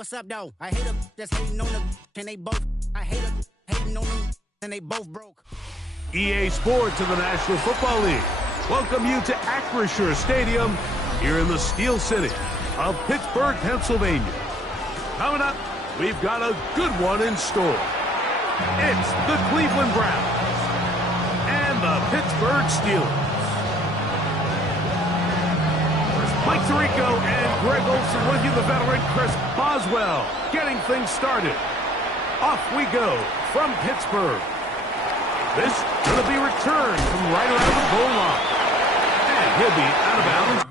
what's up, though? I hate them that's hating on them, and they both. I hate them hating on them, and they both broke. EA Sports of the National Football League welcome you to Acrisure Stadium here in the Steel City of Pittsburgh, Pennsylvania. Coming up, we've got a good one in store. It's the Cleveland Browns and the Pittsburgh Steelers. Mike Tirico and Greg Olsen with you, the veteran Chris Boswell, getting things started. Off we go from Pittsburgh. This going to be returned from right around the goal line. And he'll be out of bounds.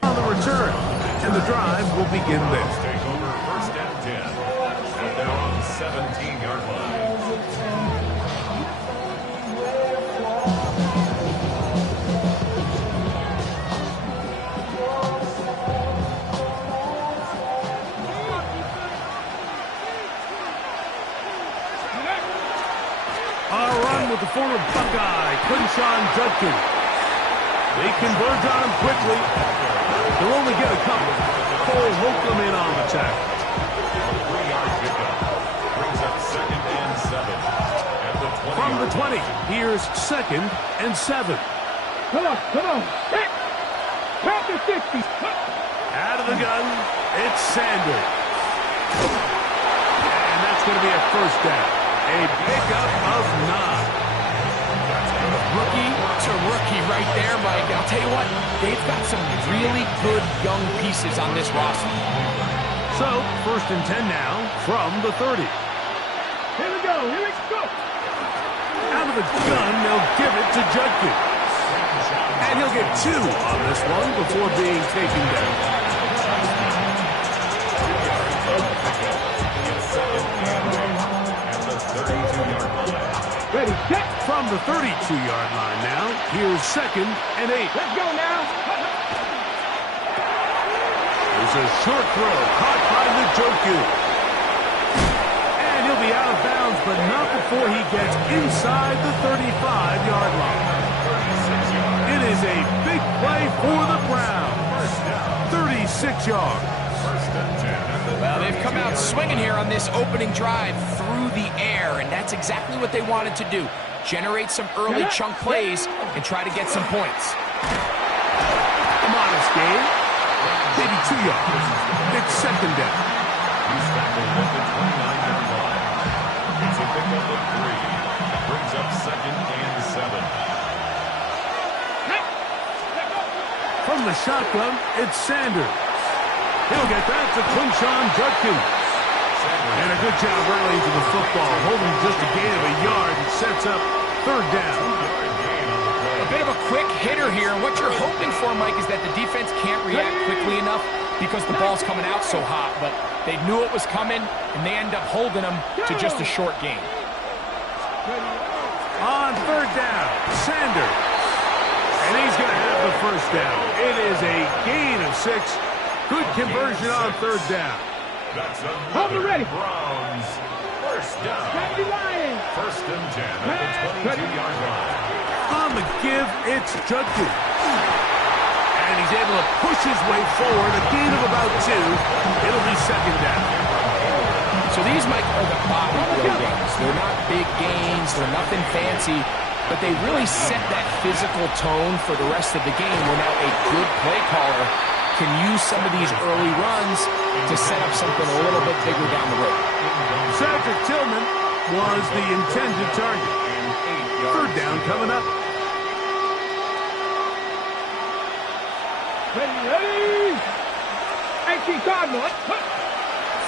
On the return, and the drive will begin there. Take over first and 10, and they're on the 17-yard line. A run with the former Buckeye, Quinshawn Judkins. They converge on him quickly. They'll only get a couple. Cole Holcomb in on the tackle. 3-yard pickup brings up 2nd and 7. At the 20. From the 20, here's 2nd and 7. Come on. Hit. Count the 50. Out of the gun, it's Sanders. And that's going to be a first down. A pickup of 9. Rookie to rookie right there, Mike. I'll tell you what, they've got some really good young pieces on this roster. So, 1st and 10 now from the 30. Here we go. Out of the gun, they'll give it to Judkins. And he'll get 2 on this one before being taken down. At the 32-yard line. Ready, set. From the 32-yard line now, here's 2nd and 8. Let's go now. There's a short throw caught by Njoku. And he'll be out of bounds, but not before he gets inside the 35-yard line. It is a big play for the Browns. 36 yards. Well, they've come out swinging here on this opening drive through the air, and that's exactly what they wanted to do. Generate some early chunk plays and try to get some points. A modest gain. Maybe 2 yards. It's 2nd down. He's tackled at the 29-yard line. It's a pickup of 3. That brings up 2nd and 7. From the shotgun, it's Sanders. He'll get that to Quinshawn Judkins. And a good job early into the football, holding just a gain of a yard and sets up 3rd down. A bit of a quick hitter here. What you're hoping for, Mike, is that the defense can't react quickly enough because the ball's coming out so hot. But they knew it was coming, and they end up holding them to just a short gain. On 3rd down, Sanders. And he's going to have the first down. It is a gain of 6. Good conversion on 3rd down. That's Hold ready. Browns. First down. 1st and 10 at the 22-yard line. On the give, it's Judkins. And he's able to push his way forward, a gain of about 2. It'll be 2nd down. So these, Mike, are the body buildings. They're not big gains. They're nothing fancy. But they really set that physical tone for the rest of the game where now a good play caller can use some of these early runs to set up something a little bit bigger down the road. Cedric Tillman was the intended target. 3rd down coming up. Ready. Empty Cardinal.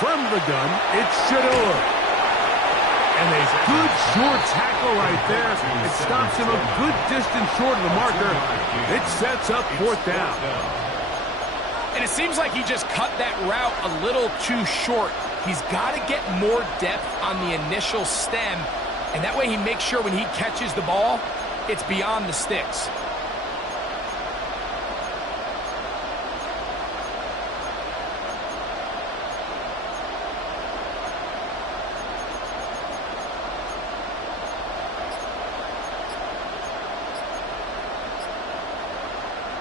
From the gun, it's Shador. And a good short tackle right there. It stops him a good distance short of the marker. It sets up 4th down. And it seems like he just cut that route a little too short. He's got to get more depth on the initial stem And that way he makes sure when he catches the ball, it's beyond the sticks.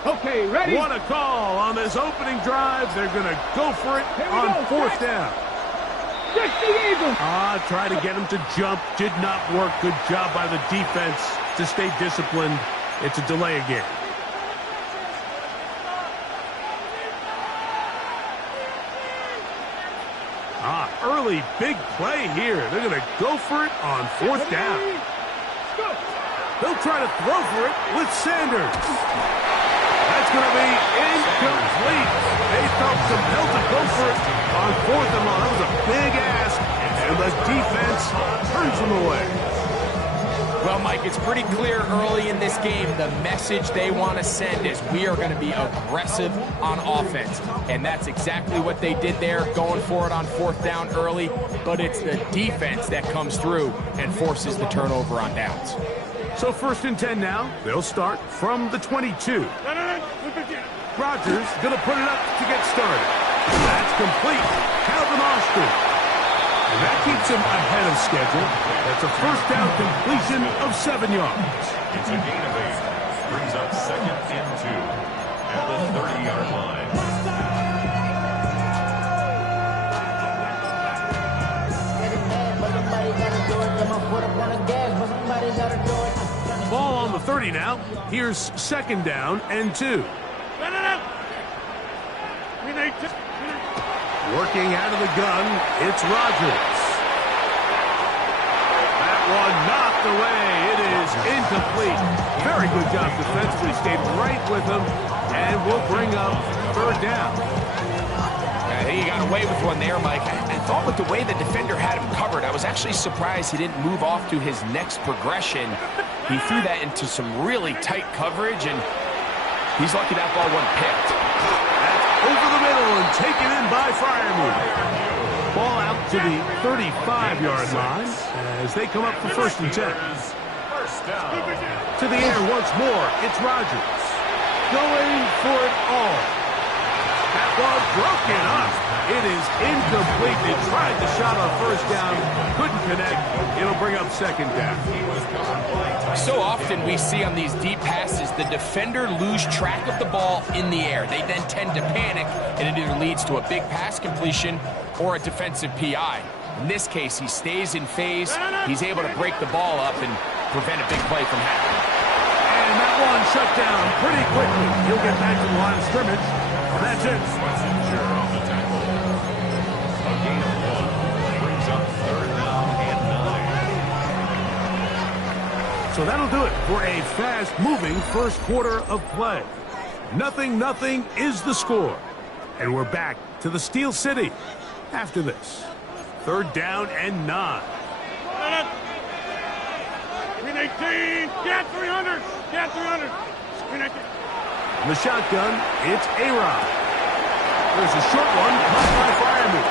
Okay, ready? What a call on this opening drive. They're going to go for it on fourth down. 60 Eagles. Try to get him to jump. Did not work. Good job by the defense to stay disciplined. It's a delay again. Early big play here. They're going to go for it on fourth down. They'll try to throw for it with Sanders. That's going to be incomplete. They felt compelled to go for it on fourth and long. That was a big ask, and the defense turns them away. Well, Mike, it's pretty clear early in this game the message they want to send is we are going to be aggressive on offense. And that's exactly what they did there, going for it on fourth down early. But it's the defense that comes through and forces the turnover on downs. So 1st and 10 now. They'll start from the 22. Rodgers going to put it up to get started. That's complete. Calvin Austin. And that keeps him ahead of schedule. That's a first down completion of 7 yards. It's a gain of 8. Brings up 2nd and 2 at the 30-yard line. Ball on the 30 now. Here's 2nd down and 2. Working out of the gun, it's Rodgers. That one knocked away. It is incomplete. Very good job defensively. Stayed right with him, and will bring up 3rd down. I think he got away with one there, Mike. I thought with the way the defender had him covered, I was actually surprised he didn't move off to his next progression. He threw that into some really tight coverage, and he's lucky that ball wasn't picked. Over the middle and taken in by Freiermuth. Ball out to the 35-yard line as they come up for 1st and 10. To the air once more, it's Rodgers. Going for it all. That ball broken up. It is incomplete. They tried the shot on 1st down. Couldn't connect. It'll bring up 2nd down. So often we see on these deep passes, the defender lose track of the ball in the air. They then tend to panic, and it either leads to a big pass completion or a defensive PI. In this case, he stays in phase. He's able to break the ball up and prevent a big play from happening. And that one shut down pretty quickly. He'll get back to the line of scrimmage. And that's it. On the tackle. A gain of 1 brings up 3rd down and 9. So that'll do it for a fast-moving first quarter of play. 0-0 is the score. And we're back to the Steel City after this. 3rd down and 9. 318. Get 300. Get 300. In the shotgun, it's A-Rod. There's a short one caught by Freiermuth.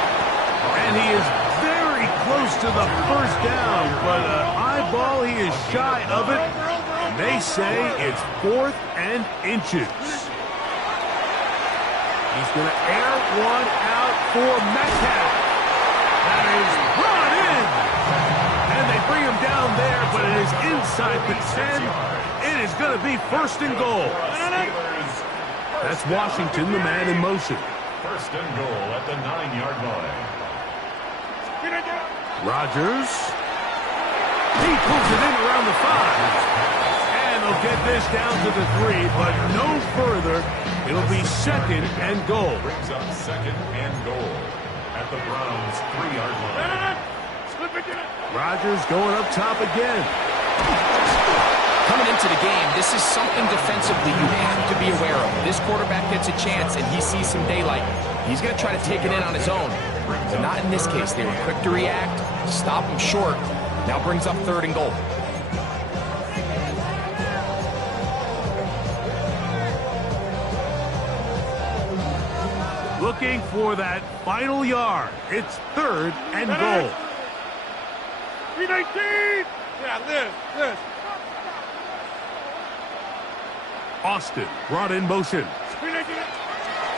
And he is very close to the 1st down, but an eyeball, he is shy of it. And they say it's 4th and inches. He's going to air one out for Metcalf. That is brought in. And they bring him down there, but it is inside the 10. It is going to be 1st and goal. That's Washington, the man in motion. 1st and goal at the 9-yard line. Rodgers. He pulls it in around the 5. And they'll get this down to the 3, but no further. It'll be 2nd and goal. Brings up 2nd and goal at the Browns' 3-yard line. Rodgers going up top again. Coming into the game, this is something defensively you have to be aware of. This quarterback gets a chance and he sees some daylight. He's going to try to take it in on his own. But not in this case. They were quick to react, stop him short. Now brings up 3rd and goal. Looking for that final yard. It's 3rd and goal. 319. Austin brought in motion.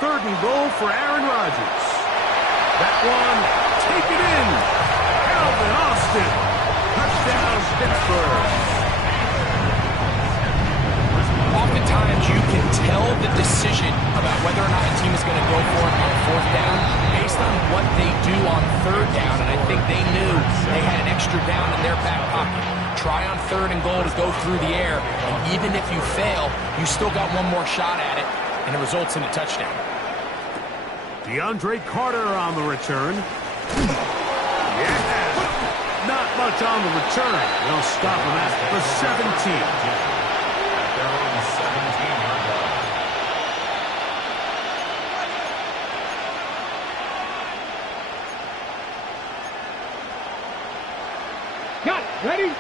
Third and goal for Aaron Rodgers. That one, take it in. Alvin Austin. Touchdown, Pittsburgh. Oftentimes, you can tell the decision about whether or not a team is going to go for it on fourth down based on what they do on third down, and I think they knew they had an extra down in their back pocket. Try on third and goal to go through the air, and even if you fail, you still got one more shot at it, and it results in a touchdown. DeAndre Carter on the return. Yeah! Not much on the return. They'll stop him at the 17. Got it. Ready?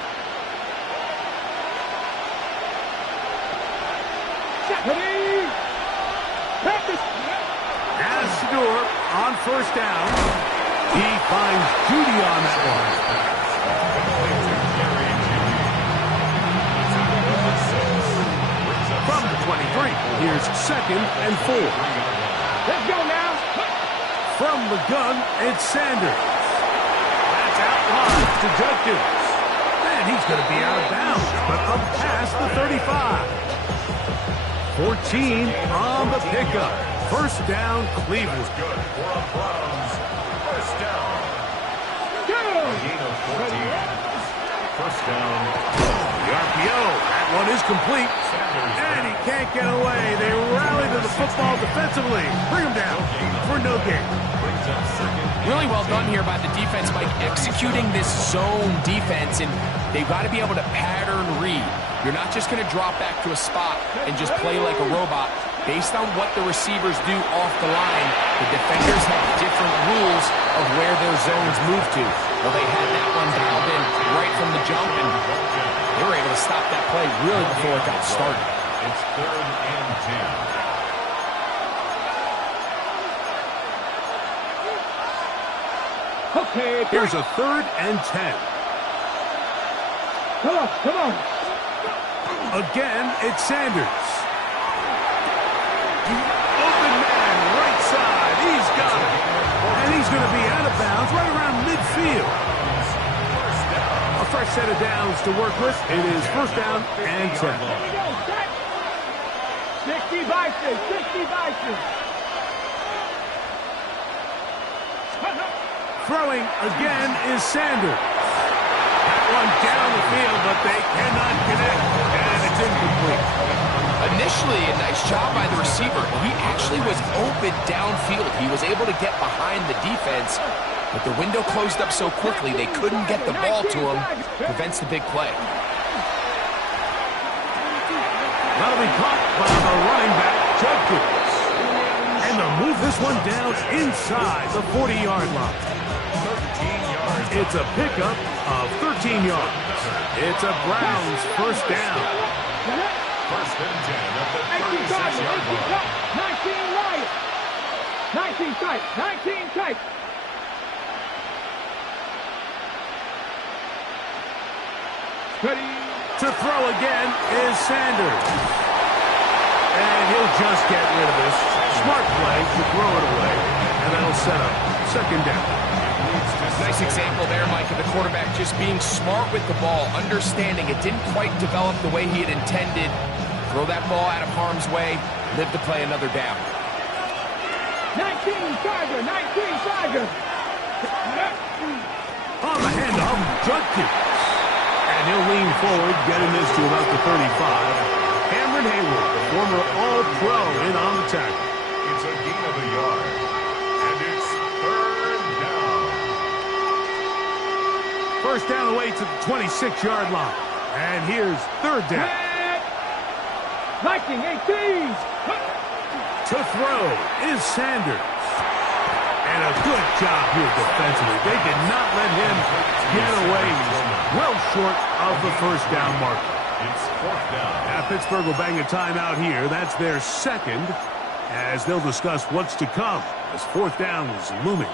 Set. Ready? Practice. As Shador on first down. He finds Judy on that one. From the 23, here's 2nd and 4. Let's go now. From the gun, it's Sanders. That's out wide to Julious. And he's going to be out of bounds, but up past the 35. 14 on the pickup. First down, Cleveland. Good for a Browns. First down. Go. Gain of 14. First down. The RPO. That one is complete. And he can't get away. They rally to the football defensively. Bring him down for no gain. Brings up second. Really well done here by the defense, Mike, executing this zone defense, and they've got to be able to pattern read. You're not just going to drop back to a spot and just play like a robot. Based on what the receivers do off the line, the defenders have different rules of where their zones move to. Well, they had that one dialed in right from the jump, and they were able to stop that play really before it got started. It's 3rd and 10. Okay. Here's a 3rd and 10. Come on. Come on. Again, it's Sanders. Open man, right side. He's got it. And he's going to be out of bounds right around midfield. A fresh set of downs to work with. It is first down and 10. 60 Bison. 60 Bison. Throwing again is Sanders. That one down the field, but they cannot connect. And it's incomplete. Initially, a nice job by the receiver. He actually was open downfield. He was able to get behind the defense, but the window closed up so quickly they couldn't get the ball to him. Prevents the big play. That'll be caught by the running back, Julious. And they'll move this one down inside the 40-yard line. 13 yards. It's a pickup of 13 yards. It's a Browns first down. First and 10 at the 19 36-yard line. 19 right. 19 tight. 19 tight. Ready. To throw again is Sanders. And he'll just get rid of this. Smart play to throw it away. And that'll set up second down. Nice example there, Mike, of the quarterback just being smart with the ball, understanding it didn't quite develop the way he had intended. Throw that ball out of harm's way, live to play another down. 19 Tiger. 19 Tiger. On the handoff, Julious. And he'll lean forward, getting this to about the 35. Cameron Hayward, the former All-Pro, in on the tackle. It's a gain of a yard. And it's 3rd down. First down away to the 26-yard line. And here's third down. 19, 18. To throw is Sanders. And a good job here defensively. They did not let him get away. He's well short of the first down marker. It's 4th down. Now Pittsburgh will bang a timeout here. That's their second, as they'll discuss what's to come as fourth down is looming.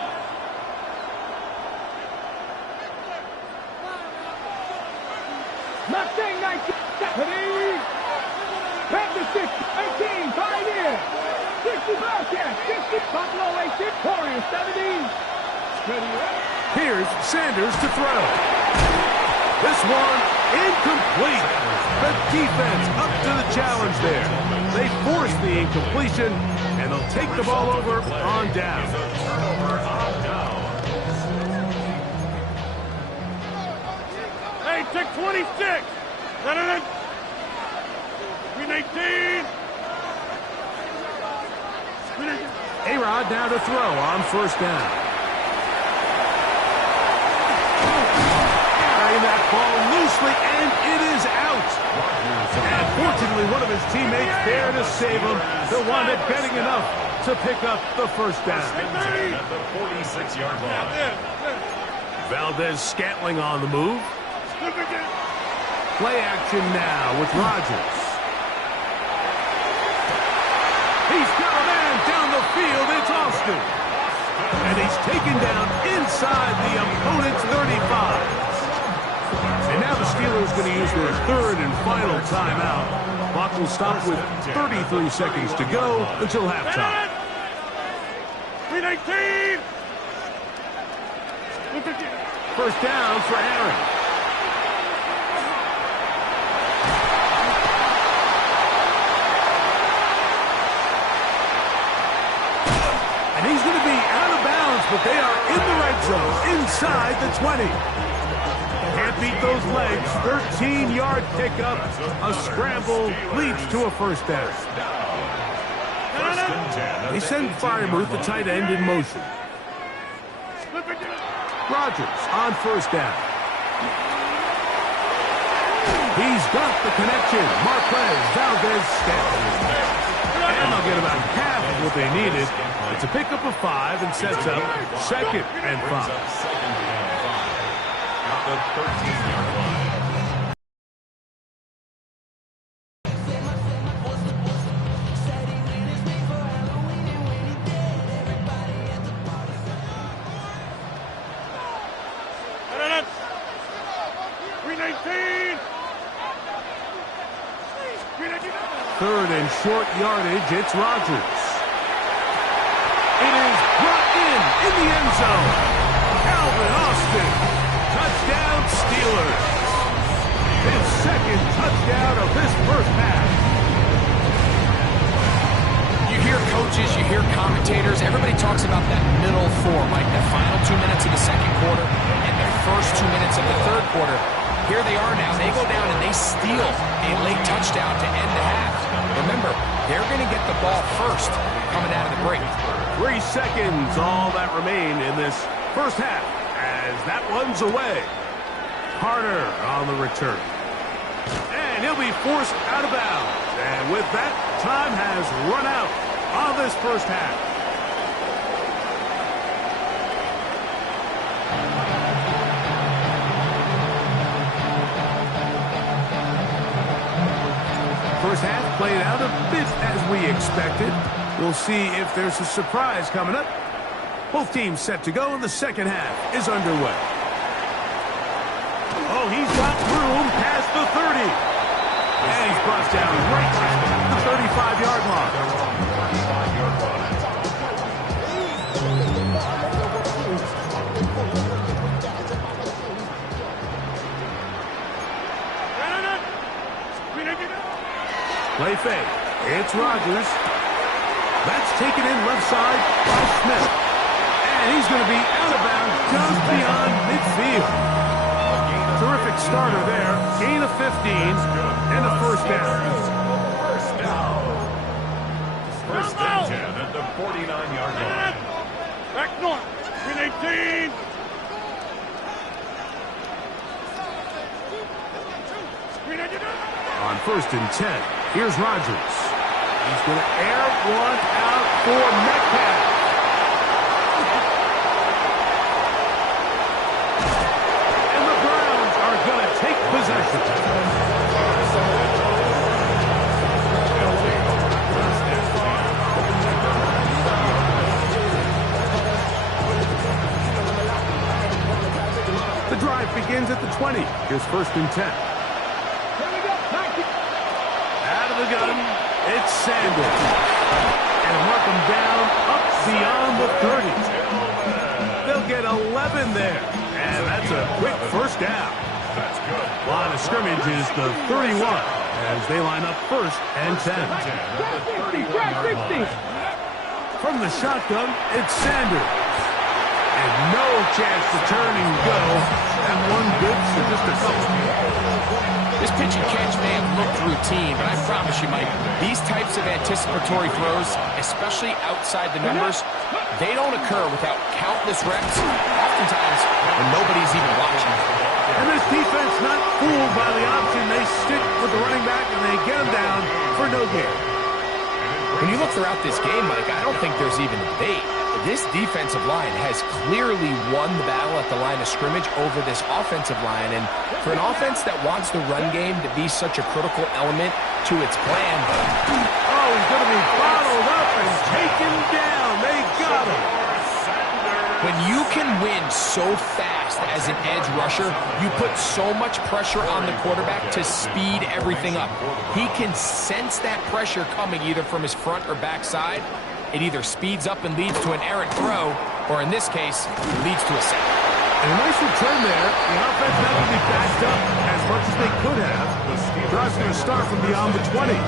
Mustang 19, 70. Panther 6, 18, Pioneer. 60 Bobcat, 60. Buffalo 86, Warrior 70. Ready, right? Here's Sanders to throw. This one incomplete. The defense up to the challenge there. They force the incompletion, and they'll take the ball over on down. Hey, take 26. Green 18. A-Rod now to throw on first down. Carrying that ball loosely, and it is out. And fortunately, one of his teammates there to save him. He'll wind up getting enough to pick up the first down. At the 46-yard line. Valdez-Scantling on the move. Play action now with Rodgers. He's got a man down the field. It's Austin. And he's taken down inside the opponent's 35. And now the Steelers going to use their third and final timeout. Clock will stop with 33 seconds to go until halftime. 319. First down for Aaron. And he's going to be out of bounds, but they are in the red zone, inside the 20. Can't beat those legs. 13-yard pickup. A scramble leads to a first down. They send Firemouth, the tight end, in motion. Rodgers on first down. He's got the connection. Marquez Valdez-Scantling. And they'll get about half of what they needed. It's a pickup of 5 and sets up second and 5. At the 13-yard line. Third and short yardage, it's Rodgers. It is brought in the end zone. Calvin Austin. Touchdown Steelers. His second touchdown of this first half. You hear coaches, you hear commentators, everybody talks about that middle four, like the final 2 minutes of the second quarter and the first 2 minutes of the third quarter. Here they are now. They go down and they steal a late touchdown to end the half. Remember, they're going to get the ball first coming out of the break. 3 seconds, all that remain in this first half as that one's away. Carter on the return. And he'll be forced out of bounds. And with that, time has run out on this first half. First half played out a bit as we expected. We'll see if there's a surprise coming up. Both teams set to go, and the second half is underway. Oh, he's got room past the 30. And he's brought down right at the 35-yard line. Play fake. It's Rodgers. That's taken in left side by Smith. And he's going to be out of bounds just beyond midfield. Terrific starter there. Gain of 15 and a first down. First and 10 at the 49-yard line. Back north. 318. On first and 10, here's Rodgers. He's going to air one out for Metcalf. And the Browns are going to take possession. The drive begins at the 20. Here's first and 10. of the gun. It's Sanders. And mark him down up beyond the 30. They'll get 11 there. And that's a quick first down. That's good. Line of scrimmage is the 31 as they line up first and 10. Grab 60. From the shotgun, it's Sanders. And no chance to turn and go. And one good for just a couple. This pitch and catch may have looked routine, but I promise you, Mike, these types of anticipatory throws, especially outside the numbers, they don't occur without countless reps, oftentimes when nobody's even watching. And this defense not fooled by the option. They stick with the running back and they get him down for no gain. When you look throughout this game, Mike, I don't think there's even a debate. This defensive line has clearly won the battle at the line of scrimmage over this offensive line. And for an offense that wants the run game to be such a critical element to its plan. Oh, he's going to be bottled up and taken down. They got him. When you can win so fast as an edge rusher, you put so much pressure on the quarterback to speed everything up. He can sense that pressure coming either from his front or back side. It either speeds up and leads to an errant throw, or in this case, leads to a sack. And a nice return there. The offense not going to be backed up as much as they could have. The drive's going to start from beyond the 20. And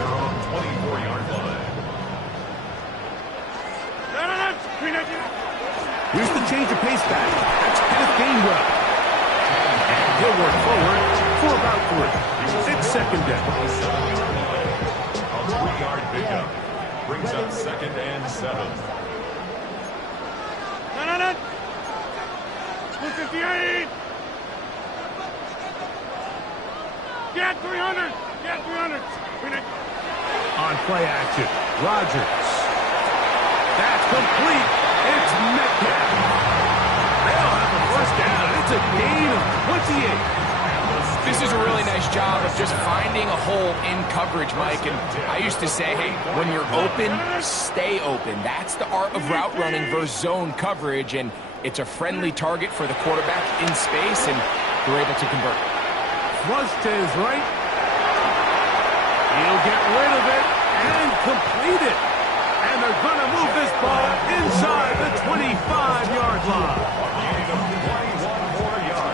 they're on 24-yard line. Here's the change of pace back. That's Kenneth Gainwell. And he'll work forward for about 3. It's second down. A 3-yard pickup. Brings up second and 7. 258. Get 300. Get 300. On play action, Rodgers. That's complete. It's Metcalf. They'll have a first down. It's a gain of 28. This is a really nice job of just finding a hole in coverage, Mike. And I used to say, hey, when you're open, stay open. That's the art of route running versus zone coverage. And it's a friendly target for the quarterback in space, and they're able to convert. Flush to his right. He'll get rid of it and complete it. And they're going to move this ball inside the 25-yard line.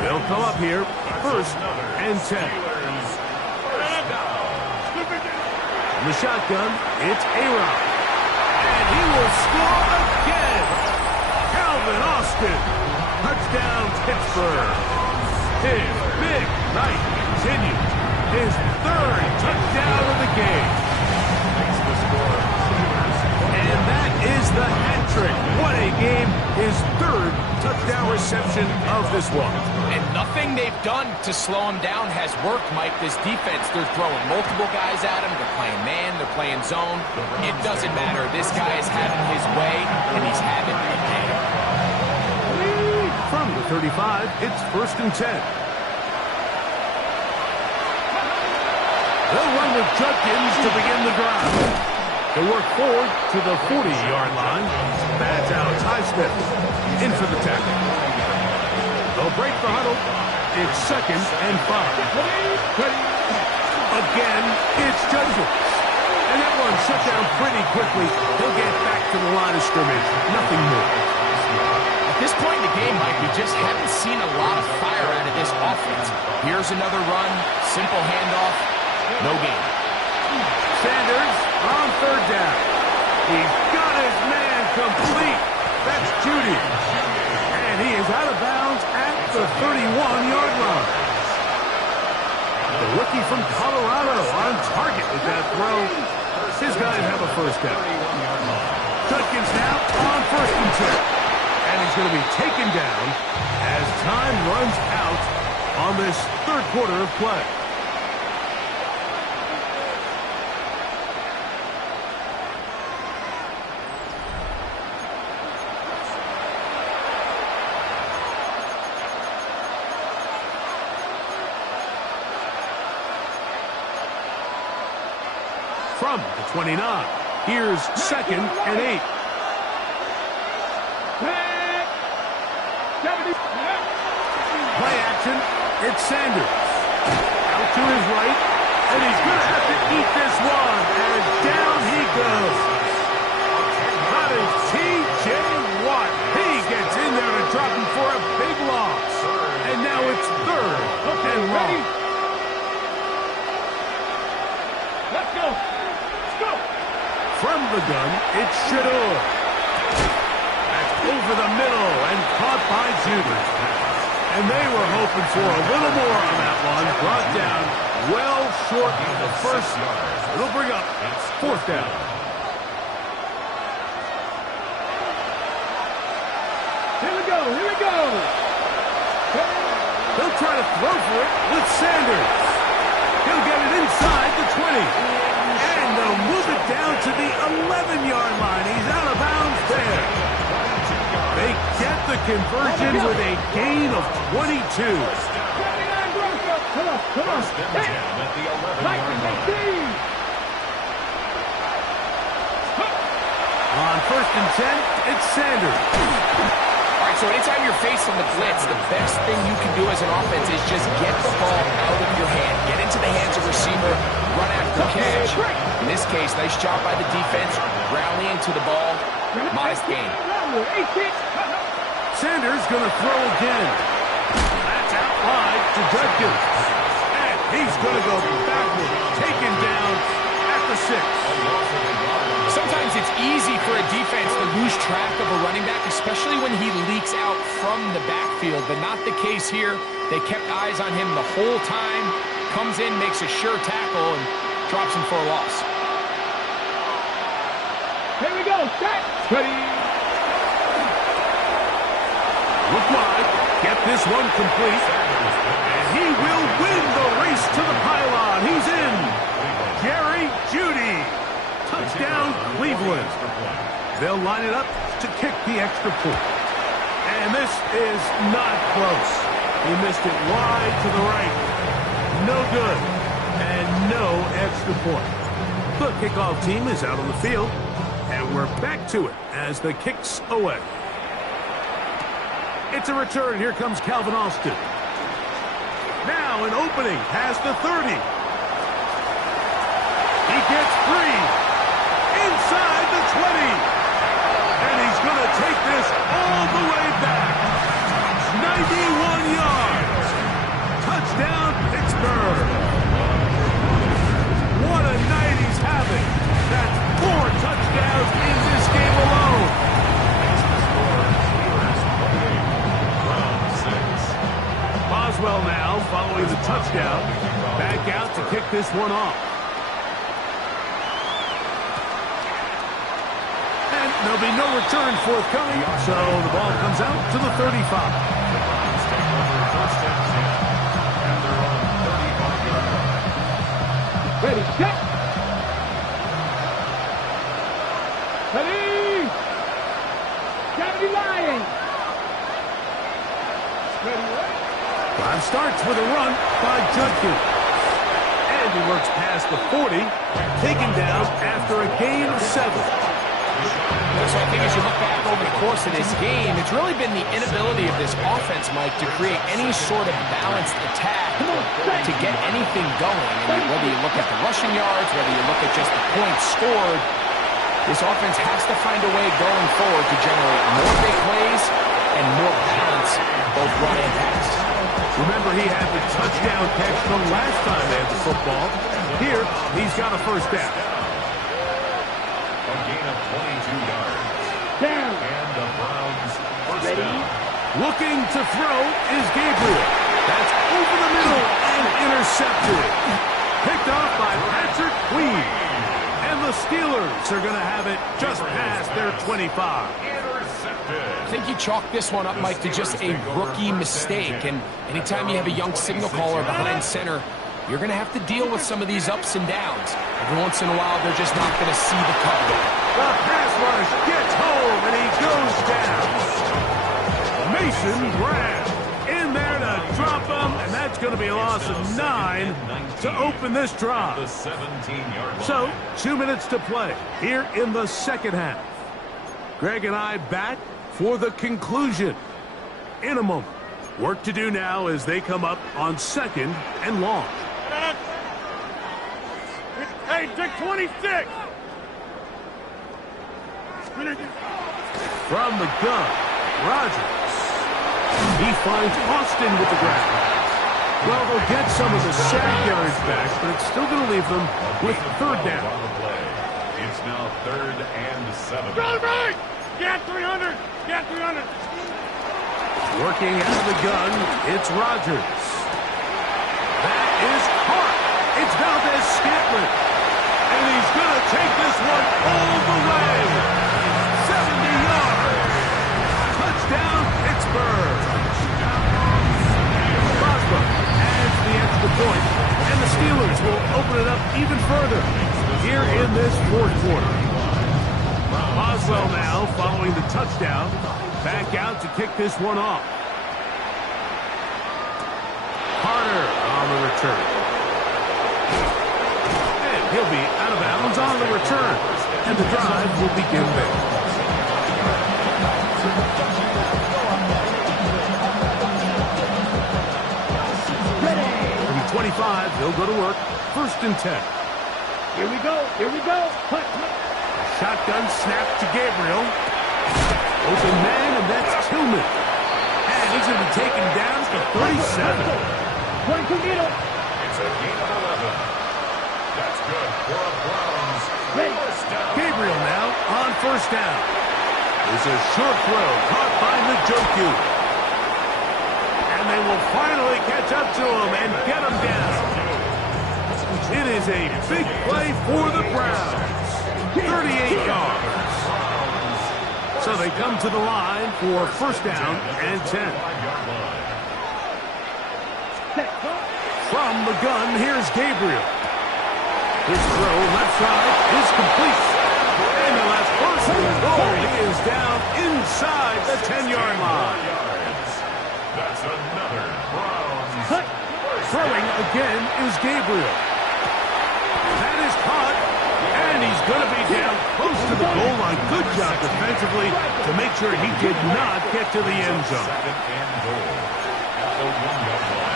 They'll come up here first and 10. In the shotgun, it's A-Rod. And he will score again. Calvin Austin. Touchdown, Pittsburgh. His big night continues. His 3rd touchdown of the game. Makes the score. And that is the hat trick. What a game. His 3rd touchdown reception of this one. And nothing they've done to slow him down has worked, Mike. This defense, they're throwing multiple guys at him. They're playing man. They're playing zone. It doesn't matter. This guy is having his way, and he's having a day. From the 35, it's first and 10. They'll run with Judkins to begin the drive. They'll work forward to the 40-yard line. That's Alex Highsmith. In for the tackle. They'll break the huddle. It's second and 5. Again, it's Judkins. And that one shut down pretty quickly. They'll get back to the line of scrimmage. Nothing more. At this point in the game, Mike, we just haven't seen a lot of fire out of this offense. Here's another run. Simple handoff. No gain. Sanders on 3rd down. He's got his man complete. That's Judy. And he is out of bounds at the 31-yard line. The rookie from Colorado on target with that throw. His guys have a first down. Judkins now on 1st and 10. And he's going to be taken down as time runs out on this 3rd quarter of play. From the 29, here's 2nd and 8. Play action, it's Sanders. Out to his right, And he's going to have to eat this one. And down he goes. That is T.J. Watt. He gets in there to drop him for a big loss. And now it's third and long. Let's go. Let's go. From the gun, it's Shadur. That's over the middle and caught by Julious. And they were hoping for a little more on that one. Brought down well short of the first. It'll bring up fourth down. Here we go. Here we go. He'll try to throw for it with Sanders. He'll get it inside the 20. And they'll move it down to the 11-yard line. He's out of bounds there. They get the conversion with a gain of 22. Come on. Come on. Hey. At the 11-yard Lightning line. McD. On first and 10, it's Sanders. All right, so anytime you're facing the blitz, the best thing you can do as an offense is just get the ball out of your hand. Get into the hands of the receiver, run after catch. In this case, nice job by the defense, rallying to the ball. Modest gain. Sanders going to throw again. That's out wide to Judkins. And he's going to go backward, taken down at the 6. Sometimes it's easy for a defense to lose track of a running back, especially when he leaks out from the backfield, but not the case here. They kept eyes on him the whole time. Comes in, makes a sure tackle, and drops him for a loss. Here we go. Set. Ready. Look wide. Get this one complete. And he will win the race to the pylon. He's in. Jerry Jeudy. Touchdown, Cleveland. They'll line it up to kick the extra point. And this is not close. He missed it wide to the right. No good. And no extra point. The kickoff team is out on the field. And we're back to it as the kick's away. It's a return. Here comes Calvin Austin. Now an opening past the 30. He gets free. Inside the 20. And he's going to take this all the way back. 91 yards. Touchdown, Pittsburgh. What a night he's having. That's 4 touchdowns in this game alone. Boswell now following the touchdown. Back out to kick this one off. And there'll be no return forthcoming, so the ball comes out to the 35. The Browns take over first and 10 at their own 35-yard line. Ready, set. Ready. Gravity Lion. Ready, what? Drive starts with a run by Judkins. And he works past the 40, taken down after a gain of 7. So I think as you look back over the course of this game, it's really been the inability of this offense, Mike, to create any sort of balanced attack to get anything going. And whether you look at the rushing yards, whether you look at just the points scored, this offense has to find a way going forward to generate more big plays and more balance, both run and pass. Remember, he had the touchdown catch the last time they had the football. Here, he's got a first down. A gain of 22 yards. Down. And the Browns first down. Looking to throw is Gabriel. That's over the middle and intercepted. Picked off by Patrick Queen. And the Steelers are going to have it just past their 25. I think you chalk this one up, Mike, to just a rookie mistake. And anytime you have a young signal caller behind center, you're going to have to deal with some of these ups and downs. Every once in a while, they're just not going to see the cover. The pass rush gets home, and he goes down. Mason Graham in there to drop him, and that's going to be a loss of 9 to open this drive. The 17-yard line. So, 2 minutes to play here in the second half. Greg and I back for the conclusion in a moment. Work to do now as they come up on 2nd and long. Hey, take 26. From the gun, Rodgers. He finds Austin with the grab. Well, they'll get some of the sack yards back, but it's still going to leave them with third down. It's now 3rd and 7. Run right! Get 300! Get 300! Working out of the gun, it's Rodgers. That is caught. It's Valdez-Scantling. And he's going to take this one all the way. 70 yards. Touchdown, Pittsburgh. Boswell adds the extra point, and the Steelers will open it up even further here in this fourth quarter. Boswell now following the touchdown. Back out to kick this one off. Carter on the return. And he'll be out of bounds on the return. And the drive will begin there. From 25, they'll go to work. 1st and 10. Here we go. Here we go. Shotgun snap to Gabriel. Open man, and that's Tillman. And he's going to be taken down to 37. 22 middle. It's a gain of 11. That's good for a Browns. First down. Gabriel now on 1st down. There's a short throw caught by Njoku. And they will finally catch up to him and get him down. It is a big play for the Browns. 38 yards. So they come to the line for 1st down and 10. From the gun, here's Gabriel. His throw left side is complete. And the last person goal is down inside the 10-yard line. That's another Browns. Throwing again is Gabriel. That is caught. And he's going to be down close to the goal line. Good job defensively to make sure he did not get to the end zone. 2nd and goal at the 1-yard line.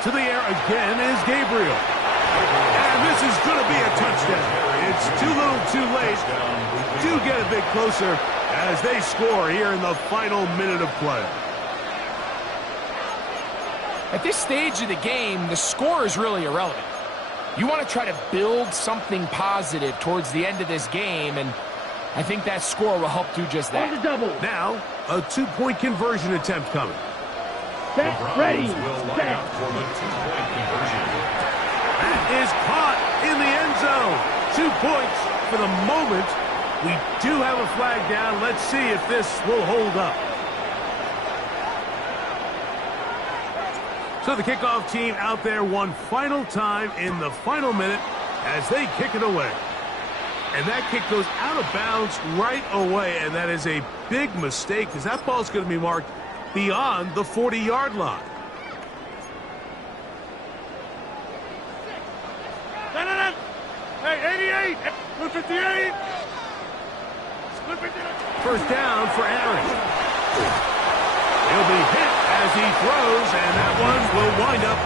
To the air again is Gabriel. And this is going to be a touchdown. It's too little too late. Do get a bit closer as they score here in the final minute of play. At this stage of the game, the score is really irrelevant. You want to try to build something positive towards the end of this game, and I think that score will help do just that. Now, a 2-point conversion attempt coming. Set, ready, Will line set. up for the 2-point conversion. That is caught in the end zone. 2 points for the moment. We do have a flag down. Let's see if this will hold up. So the kickoff team out there one final time in the final minute as they kick it away. And that kick goes out of bounds right away, and that is a big mistake because that ball's going to be marked beyond the 40-yard line. Hey, 88, 58. 1st down for Aaron. He'll be hit as he throws, and that one will wind up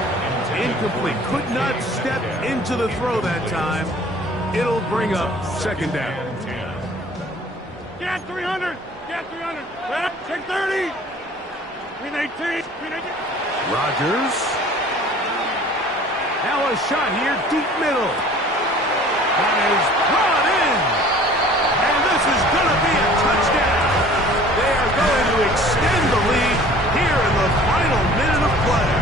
incomplete. Could not step into the throw that time. It'll bring up 2nd down. Get 300. Get 300. Take 30. Win 18. Rodgers. Now a shot here, deep middle. That is brought in. And this is going to be a touchdown. They are going to extend the lead here in the final minute of play.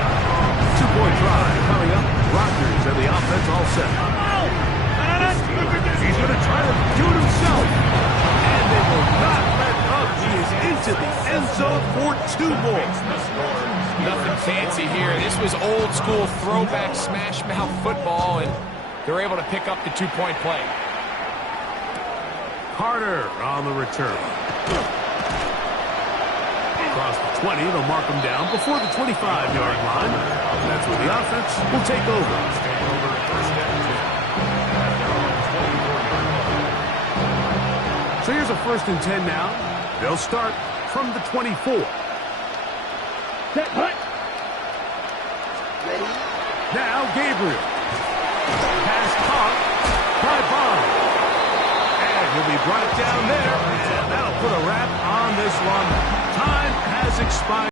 2-point try coming up. Rodgers and the offense all set. He's going to try to do it himself. And they will not let up. He is into the end zone for 2 more. Nothing fancy here. This was old school throwback smash mouth football, and they're able to pick up the 2-point play. Carter on the return. Across the 20, they'll mark him down before the 25-yard line. And that's where the offense will take over. So here's a 1st and 10 now. They'll start from the 24. Set, hut. Now Gabriel. Pass caught by Bond. And he'll be brought down there. And that'll put a wrap on this one. Time has expired.